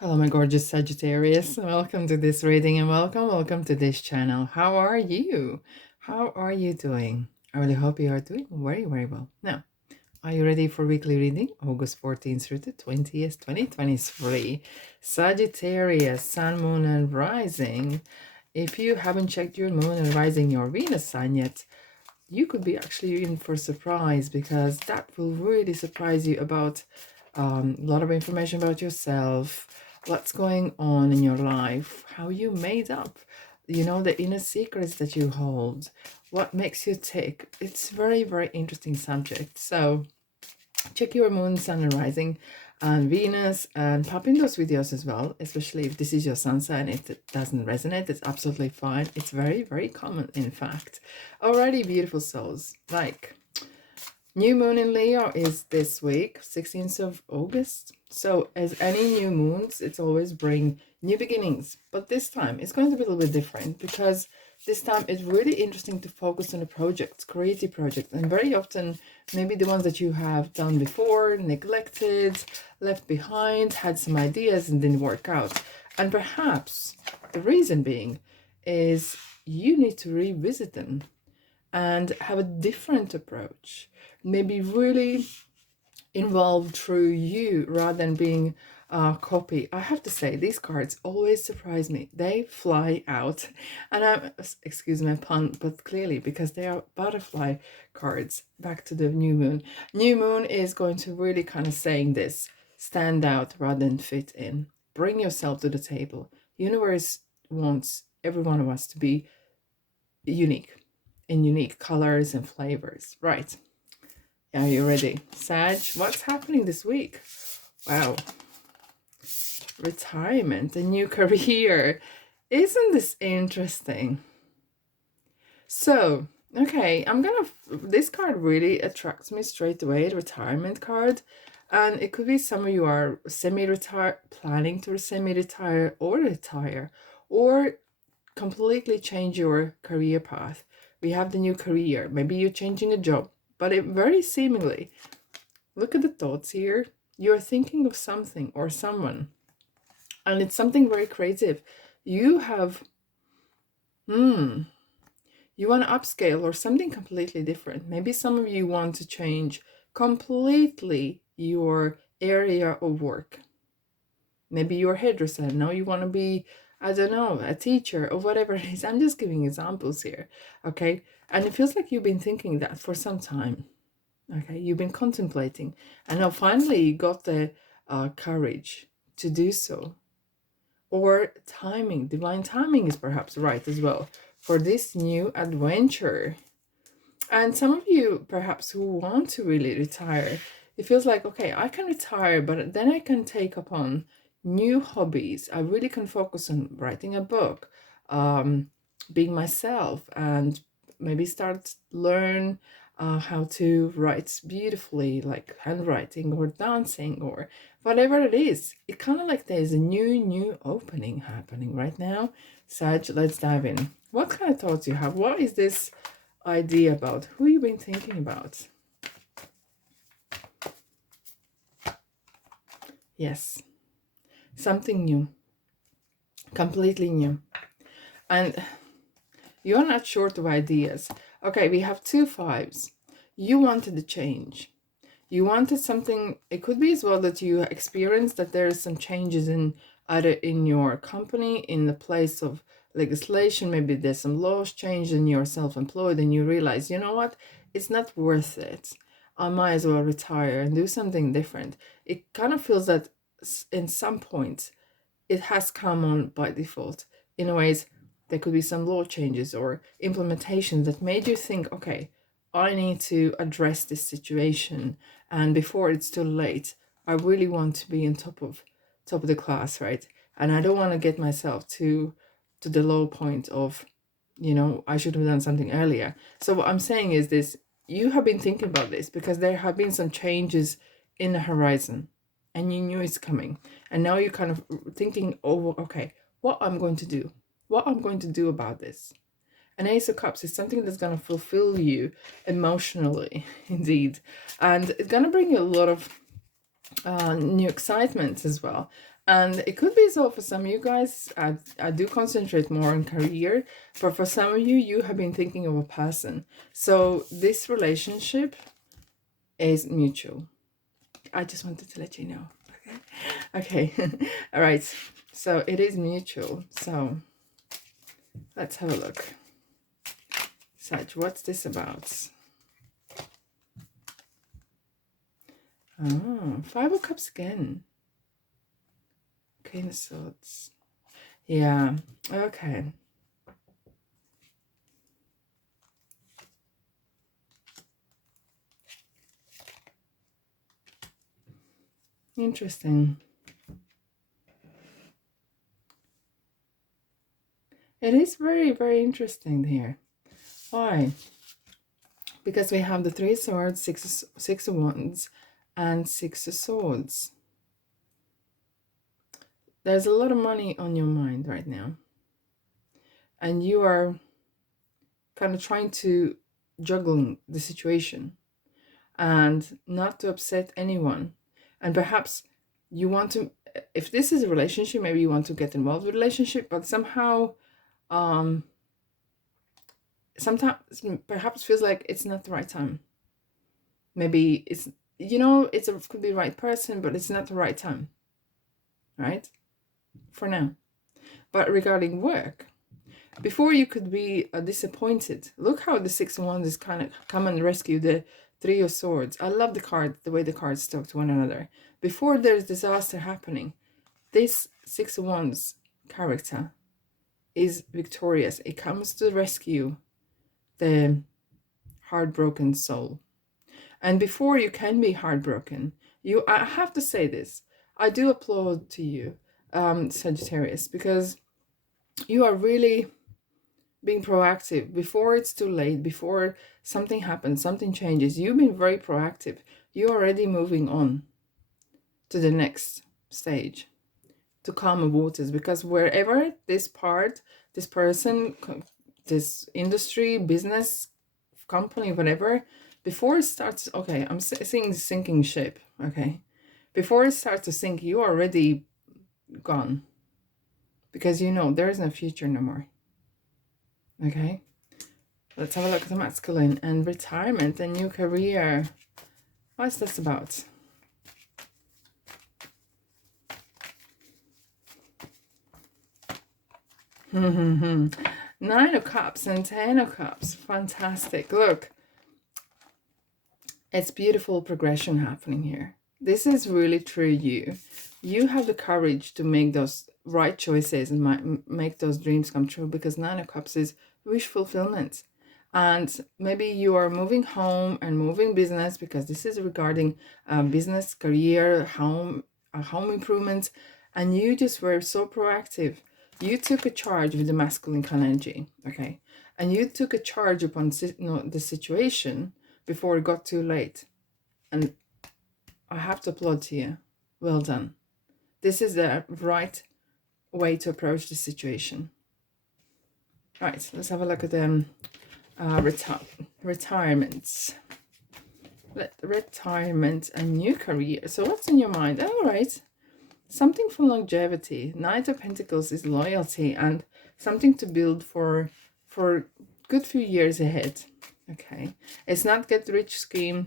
Hello, my gorgeous Sagittarius. Welcome to this reading and welcome to this channel. How are you? How are you doing? I really hope you are doing very well. Now, are you ready for weekly reading? August 14th through the 20th, 2023. Sagittarius, Sun, Moon, and Rising. If you haven't checked your Moon and Rising, your Venus sign yet, you could be actually in for a surprise because that will really surprise you about a lot of information about yourself, what's going on in your life, how you made up, the inner secrets that you hold, what makes you tick. It's very interesting subject. So check your moon, sun, and rising, and Venus, and pop in those videos as well, especially if this is your sun sign. If it doesn't resonate, it's absolutely fine. It's very common, in fact. Alrighty, beautiful souls. Like, new moon in Leo is this week, 16th of August. So as any new moons, it's always bring new beginnings. But this time, it's going to be a little bit different because this time it's really interesting to focus on a project, creative project. And very often, maybe the ones that you have done before, neglected, left behind, had some ideas and didn't work out. And perhaps the reason being is you need to revisit them and have a different approach. Maybe really involved through you rather than being a copy. I have to say, these cards always surprise me. They fly out, and I'm, excuse my pun, but clearly because they are butterfly cards. Back to the new moon. New moon is going to really kind of saying this: stand out rather than fit in. Bring yourself to the table. Universe wants every one of us to be unique, in unique colors and flavors. Right. Are you ready? Sag, what's happening this week? Wow. Retirement, a new career. Isn't this interesting? So, okay, this card really attracts me straight away, the retirement card. And it could be some of you are semi-retired, planning to semi-retire or retire, or completely change your career path. We have the new career. Maybe you're changing a job, but it very seemingly, look at the thoughts here. You're thinking of something or someone, and it's something very creative. You have, you want to upscale or something completely different. Maybe some of you want to change completely your area of work. Maybe you're a hairdresser. Now you want to be, I don't know, a teacher or whatever it is. I'm just giving examples here, okay? And it feels like you've been thinking that for some time, okay? You've been contemplating, and now finally you got the courage to do so. Or timing, divine timing is perhaps right as well for this new adventure. And some of you perhaps who want to really retire, it feels like, okay, I can retire, but then I can take upon new hobbies. I really can focus on writing a book, being myself, and maybe start learn how to write beautifully, like handwriting or dancing or whatever it is. It kind of like there's a new opening happening right now. Sag, let's dive in. What kind of thoughts you have? What is this idea about? Who you been thinking about? Yes, something new, completely new, and you're not short of ideas. Okay, we have 2 5s. You wanted a change. You wanted something. It could be as well that you experienced that there is some changes in either in your company, in the place of legislation. Maybe there's some laws changed and you're self-employed and you realize, you know what, it's not worth it. I might as well retire and do something different. It kind of feels that in some points it has come on by default. In a ways, there could be some law changes or implementations that made you think, okay, I need to address this situation, and before it's too late, I really want to be on top of the class, right? And I don't want to get myself to the low point of, I should have done something earlier. So what I'm saying is this: you have been thinking about this because there have been some changes in the horizon, and you knew it's coming, and now you're kind of thinking over, okay, what I'm going to do about this. An Ace of Cups is something that's going to fulfill you emotionally, indeed. And it's going to bring you a lot of new excitement as well. And it could be so for some of you guys, I do concentrate more on career, but for some of you, you have been thinking of a person. So this relationship is mutual. I just wanted to let you know. Okay. All right. So it is mutual. So let's have a look. Sag, what's this about? Oh, Five of Cups again. Queen of Swords. Yeah. Okay. Interesting. It is very, very interesting here. Why? Because we have the Three of Swords, Six of Wands, and Six of Swords. There's a lot of money on your mind right now. And you are kind of trying to juggle the situation and not to upset anyone. And perhaps you want to, if this is a relationship, maybe you want to get involved with a relationship, but somehow sometimes perhaps feels like it's not the right time. Maybe it's, you know, could be the right person, but it's not the right time, right? For now. But regarding work, before you could be disappointed. Look how the Six of Wands is kind of come and rescue the Three of Swords. I love the card, the way the cards talk to one another. Before there's disaster happening, this Six of Wands character is victorious. It comes to rescue the heartbroken soul. And before you can be heartbroken, I have to say this. I do applaud to you, Sagittarius, because you are really being proactive before it's too late, before something happens, something changes. You've been very proactive. You're already moving on to the next stage, to calmer waters, because wherever this person, this industry, business, company, whatever, before it starts, okay, I'm seeing sinking ship, okay? Before it starts to sink, you're already gone, because you know there is no future no more. Okay, let's have a look at the masculine and retirement and new career. What's this about? Nine of Cups and Ten of Cups. Fantastic. Look, it's beautiful progression happening here. This is really true you. You have the courage to make those right choices and make those dreams come true, because Nine of Cups is wish fulfillment. And maybe you are moving home and moving business, because this is regarding business, career, home improvements, and you just were so proactive. You took a charge with the masculine energy, okay? And you took a charge upon the situation before it got too late. And I have to applaud to you. Well done. This is the right way to approach the situation. Right, let's have a look at them. Retirements. Retirement and new career. So what's in your mind? All right. Something for longevity. Knight of Pentacles is loyalty and something to build for good few years ahead. Okay. It's not get rich scheme.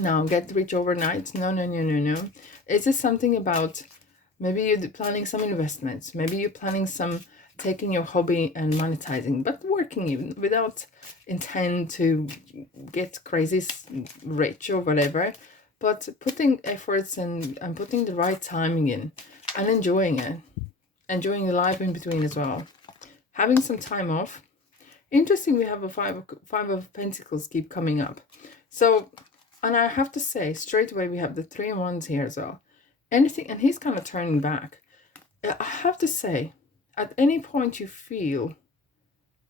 No, get rich overnight. No. It's just something about maybe you're planning some investments. Maybe you're planning some taking your hobby and monetizing, but working even without intent to get crazy rich or whatever, but putting efforts and putting the right timing in and enjoying it, enjoying the life in between as well, having some time off. Interesting, we have a five of Pentacles keep coming up. So, and I have to say straight away we have the Three of Wands here as well. Anything, and he's kind of turning back. I have to say, at any point you feel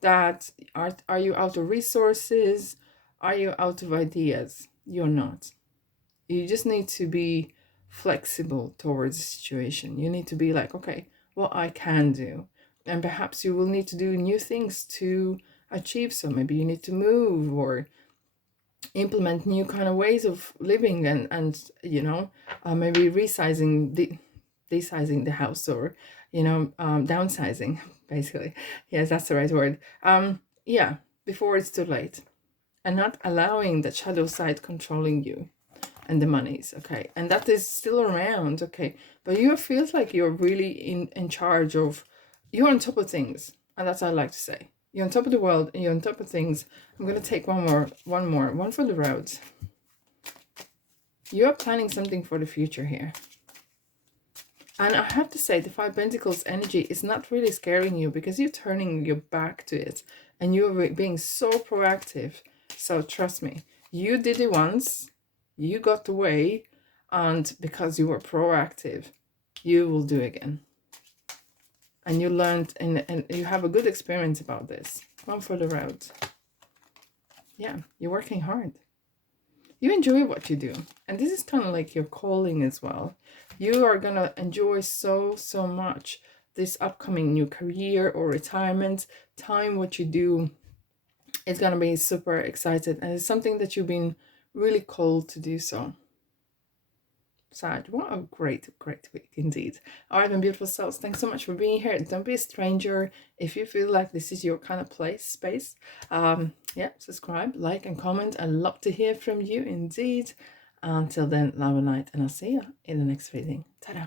that are you out of resources, are you out of ideas? You're not. You just need to be flexible towards the situation. You need to be like, okay, what I can do, and perhaps you will need to do new things to achieve. So maybe you need to move or implement new kind of ways of living, and you know, maybe resizing desizing the house, or downsizing, basically. Yes, that's the right word. Yeah, before it's too late, and not allowing the shadow side controlling you and the monies. Okay, and that is still around. Okay, but you feels like you're really in charge of, you're on top of things, and that's what I like to say. You're on top of the world, and you're on top of things. I'm gonna take one for the road. You're planning something for the future here. And I have to say, the Five Pentacles energy is not really scaring you, because you're turning your back to it and you're being so proactive. So trust me, you did it once, you got away, and because you were proactive, you will do it again. And you learned, and you have a good experience about this. One for the road. Yeah, you're working hard. You enjoy what you do. And this is kind of like your calling as well. You are going to enjoy so much this upcoming new career or retirement time. What you do, it's going to be super excited. And it's something that you've been really called to do so. Sag, what a great week indeed. All right, my beautiful souls, thanks so much for being here. Don't be a stranger. If you feel like this is your kind of space, yeah, subscribe, like, and comment. I'd love to hear from you indeed. Until then, love and light, and I'll see you in the next reading. Ta-da.